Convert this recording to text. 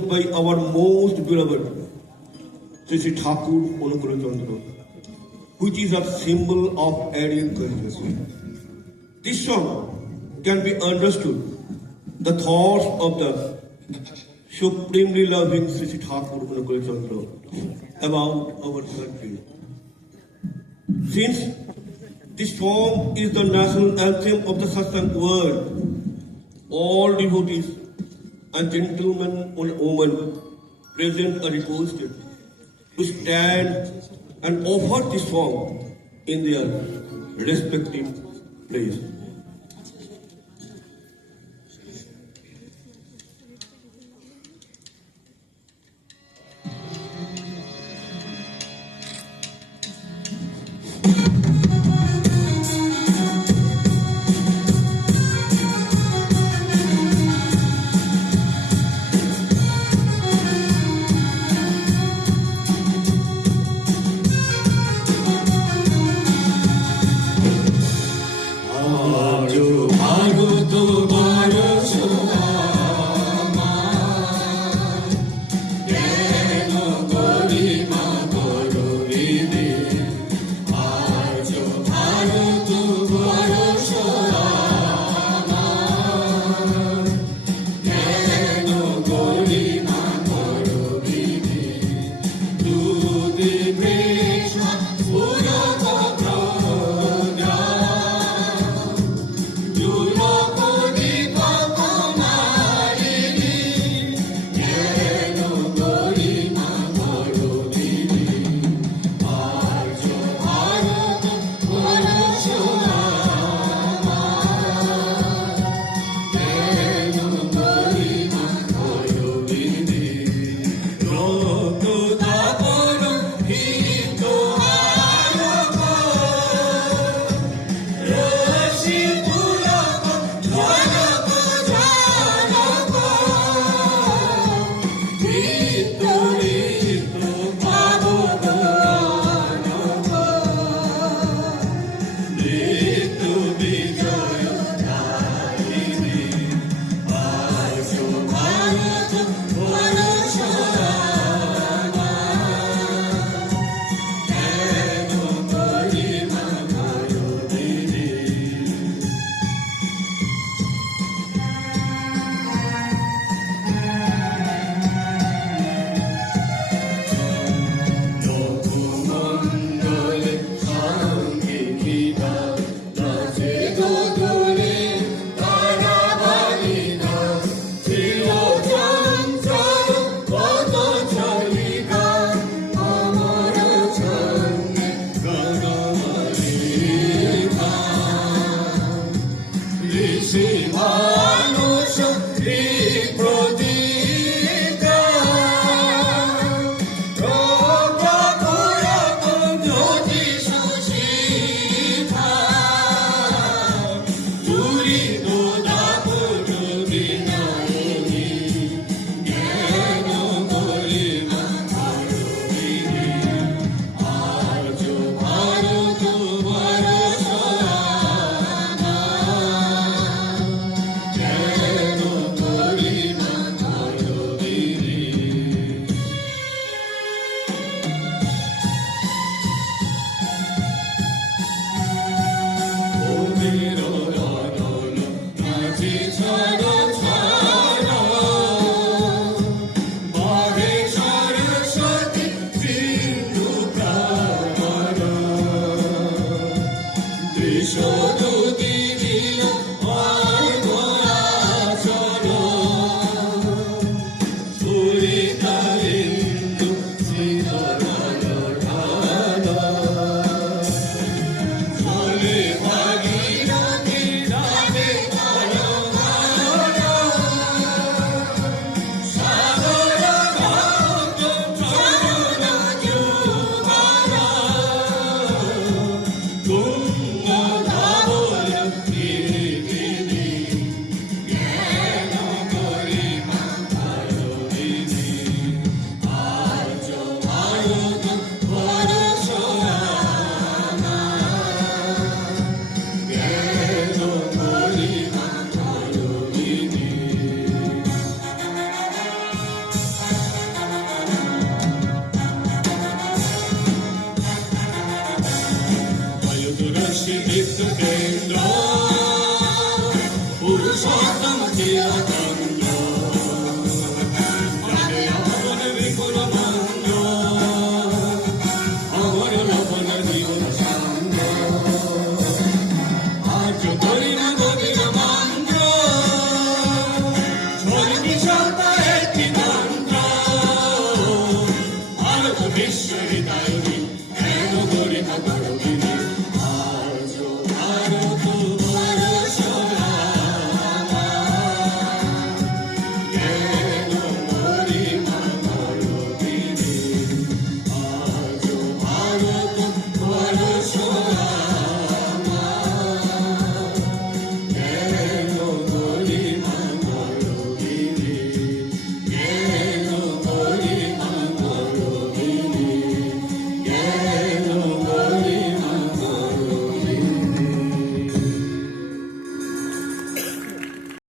by our most beloved Sri Thakur Onukula Chandra, which is a symbol of Aryan culture. This song can be understood the thoughts of the supremely loving Sri Thakur Onukula Chandra about our country. Since this song is the national anthem of the Satsang world, all devotees and gentlemen and women present are requested to stand and offer this song in their respective place. you.